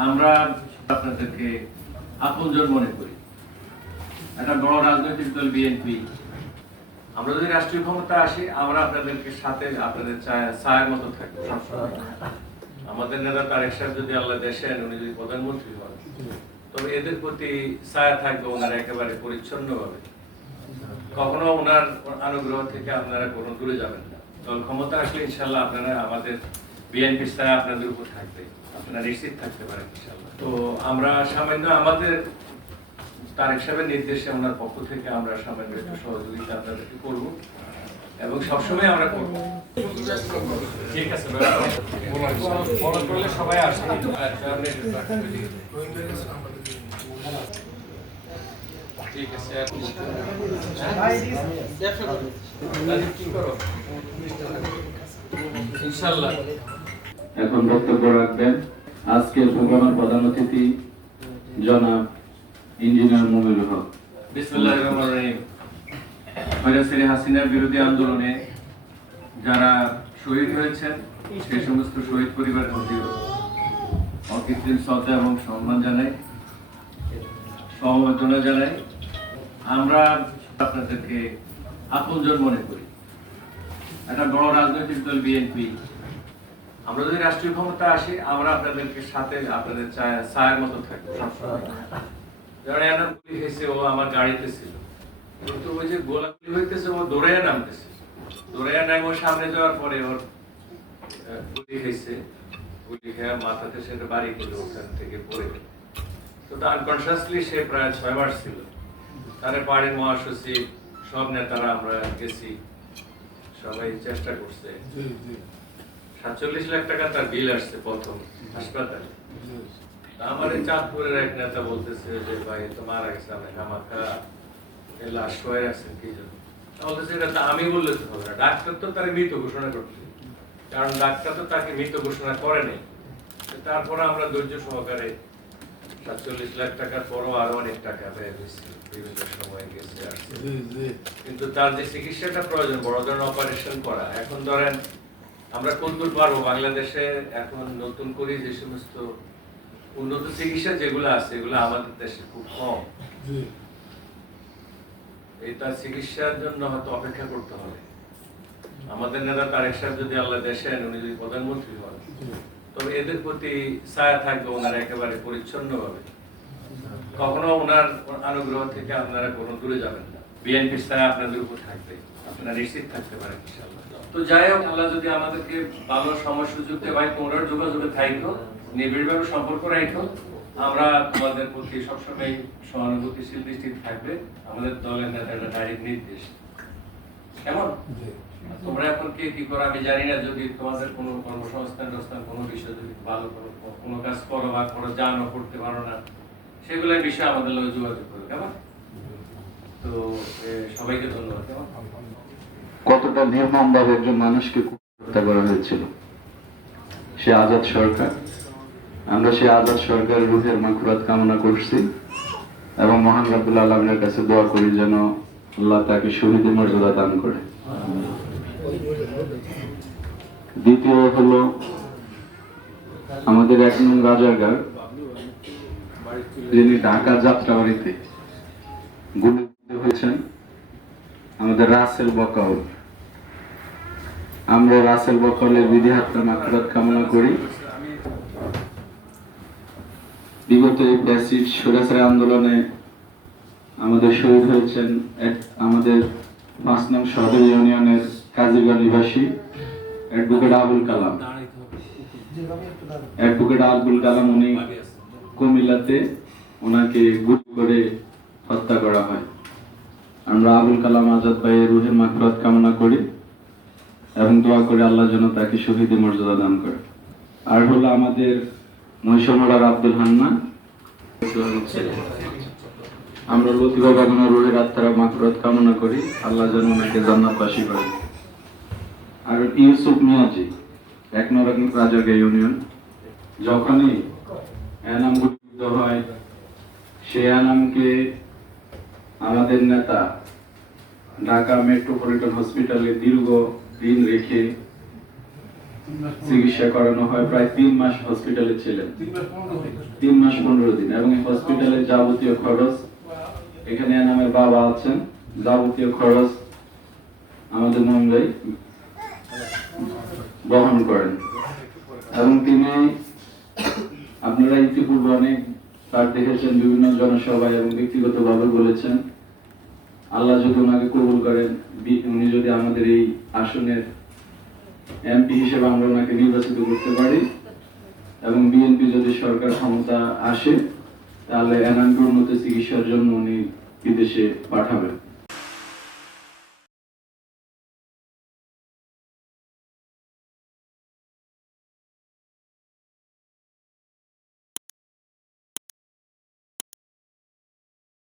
আমরা আপনাদেরকে আপনজন মনে করি। একটা বড় রাজনৈতিক দল বিএনপি আমরা যদি রাষ্ট্রীয় ক্ষমতা আসি, আমরা আপনাদেরকে সাথে, আপনাদের ছায়া- ছায়ার মতো সবসময়। আমাদের নেতা তারেক সাহেব যদি আল্লাহ দেশেন উনি যদি প্রধানমন্ত্রী হন, তবে এদের প্রতি ছায়া থাকবে ওনারা একেবারে পরিচ্ছন্ন ভাবে কখনো ওনার অনুগ্রহ থেকে আপনারা কোনো দূরে যাবেন না। দল ক্ষমতা আসলে ইনশাল্লাহ আপনারা আমাদের বিএনপি ছায়া আপনাদের উপর থাকবে। আপনারা নিশ্চিত থাকতে পারেন তো আমরা সামান্য আমাদের তারেক সাহেবের নির্দেশে ওনার পক্ষ থেকে আমরা সামান্য একটু সহযোগিতা আপনাদেরকে করব এবং সবসময় আমরা করব। ঠিক আছে সবাই আসবে। ঠিক আছে কি করো? ইনশাল্লাহ এখন বক্তব্য রাখবেন। আজকের প্রোগ্রামের প্রধান অতিথি জনাব ইঞ্জিনিয়ার মুমিনুল হক। বিসমুল্লাহির রহমানির রহিম। হাসিনার বিরোধী আন্দোলনে যারা শহীদ হয়েছেন, সেই সমস্ত শহীদ পরিবারের প্রতি অকৃত্রিম শ্রদ্ধা এবং সম্মান জানাই, সমবেদনা জানাই। আমরা আপনাদেরকে আপনজন মনে করি। একটা বড় রাজনৈতিক দল বিএনপি আমরা যদি রাষ্ট্রীয় ক্ষমতা আসি আমরা আপনাদেরকে সাথে আপনাদের ছায়া- ছায়ার মতো থাকব। সবসময়। যেমন এনার গুলি খেয়েছে ও আমার গাড়িতে ছিল। কিন্তু ওই যে গোলাগুলি হইতেছে ও দৌড়ে নামতেছে। দৌড়ে নামে ও সামনে যাওয়ার পরে ওর গুলি খেয়েছে গুলি খেয়ে মাথাতে সেটা বাড়ি গেল ওখান থেকে পড়ে তো আনকনসিয়াসলি সে প্রায় ছয় মাস ছিল। তার পাড়ির মহাসচিব সব নেতারা আমরা গেছি। সবাই চেষ্টা করছে। সাতচল্লিশ লাখ টাকা তার বিল আসছে প্রথম হাসপাতালে। আমার এই চাঁদপুরের এক নেতা বলতেছে যে ভাই তো মারা গেছে আমি হামাখা লাশ শোয়ে আছেন কি জন্য? তাহলে সেটা তো আমি বললে তো হবে না ডাক্তার তো তার মৃত ঘোষণা করছে কারণ ডাক্তার তো তাকে মৃত ঘোষণা করেনি তারপরে আমরা ধৈর্য সহকারে সাতচল্লিশ লাখ টাকার পরও আরও অনেক টাকা ব্যয় হয়েছে বিভিন্ন সময় গেছে কিন্তু তার যে চিকিৎসাটা প্রয়োজন বড় ধরনের অপারেশন করা এখন ধরেন আমরা কোনদূর পারব? বাংলাদেশে এখন নতুন করে যে সমস্ত উন্নত চিকিৎসা যেগুলো আছে এগুলো আমাদের দেশে খুব কম। তার চিকিৎসার জন্য হয়তো অপেক্ষা করতে হবে। আমাদের নেতা তারেক সাহেব যদি আল্লাহ দেশেন উনি যদি প্রধানমন্ত্রী হন তবে এদের প্রতি ছায়া থাকবে ওনারা একেবারে পরিচ্ছন্ন ভাবে কখনো ওনার অনুগ্রহ থেকে আপনারা কোনো দূরে যাবেন না। বিএনপির ছায়া আপনাদের উপর থাকবে। আপনারা নিশ্চিত থাকতে পারেন ইনশাআল্লাহ। তো যাই হোক আল্লাহ যদি আমাদেরকে ভালো সময় সুযোগ দেয় ভাই তোমরা যোগাযোগে থাইকো নিবিড়ভাবে সম্পর্ক রাখো আমরা তোমাদের প্রতি সবসময় সহানুভূতিশীল দৃষ্টি থাকবে। আমাদের দলের নেতারা ডাইরেক্ট নির্দেশ। কেমন? তোমরা এখন কে কি করো আমি জানি না যদি তোমাদের কোনো কর্মসংস্থান টস্থান কোনো বিষয় যদি ভালো করো কোনো কাজ করো বা করো জানো করতে পারো না সেগুলোর বিষয়ে আমাদের লোক যোগাযোগ করো কেমন? তো সবাইকে ধন্যবাদ কেমন? কতটা নির্মমভাবে একজন মানুষকে হত্যা করা হয়েছিল? সে আজাদ সরকার। আমরা সেই আজাদ সরকারের রুহের মাকুরাত কামনা করছি এবং মহান রাবুল আলমের কাছে দোয়া করি যেন আল্লাহ তাকে শহীদের মর্যাদা দান করে। দ্বিতীয় হলো আমাদের এক নং রাজারগার যিনি ঢাকা যাত্রাবাড়িতে গুলিবিদ্ধ হয়েছেন। আমাদের রাসেল বকাউল আমরা রাসেল বকাউলের বিধি হাত্রা মাকরাত কামনা করি। বিগত এই প্যাসিড সুরাসের আন্দোলনে আমাদের শহীদ হয়েছেন এক আমাদের পাঁচ নং সদর ইউনিয়নের কাজিগঞ্জ নিবাসী, অ্যাডভোকেট আবুল কালাম। অ্যাডভোকেট আবুল কালাম, উনি কুমিল্লাতে ওনাকে গুলি করে হত্যা করা হয়। আমরা আবুল কালাম আজাদ ভাইয়ের রুহের মাকরাত কামনা করি এবং দোয়া করি আল্লাহ যেন তাকে শহীদ মর্যাদা দান করে। আর হলো আমাদের মহিষমরার আব্দুল হান্নান আমরা লতিফা বেগমের রুহের আত্মারা মাকরাত কামনা করি, আল্লাহ যেন ওনাকে জান্নাতবাসী করে। আর ইউসুফ মিয়াজি, এক নরক রাজাগে ইউনিয়ন। যখনই এনাম গুলিবিদ্ধ হয় সে এনামকে আমাদের নেতা ঢাকা মেট্রোপলিটন হসপিটালে দীর্ঘ দিন রেখে চিকিৎসা করানো হয়। প্রায় তিন মাস হসপিটালে ছিলেন। তিন মাস পনেরো দিন এবং এই হসপিটালের যাবতীয় খরচ এখানে এনামের বাবা আছেন। যাবতীয় খরচ আমাদের মহিলাই বহন করেন। এবং তিনি আপনারা ইতিপূর্বে অনেক তার দেখেছেন বিভিন্ন জনসভায় এবং ব্যক্তিগতভাবে বলেছেন, আল্লাহ যদি ওনাকে কবুল করেন উনি যদি আমাদের এই আসনের এমপি হিসেবে আমরা ওনাকে নির্বাচিত করতে পারি এবং বিএনপি যদি সরকার ক্ষমতা আসে, তাহলে এনানকে উন্নত চিকিৎসার জন্য উনি বিদেশে পাঠাবেন।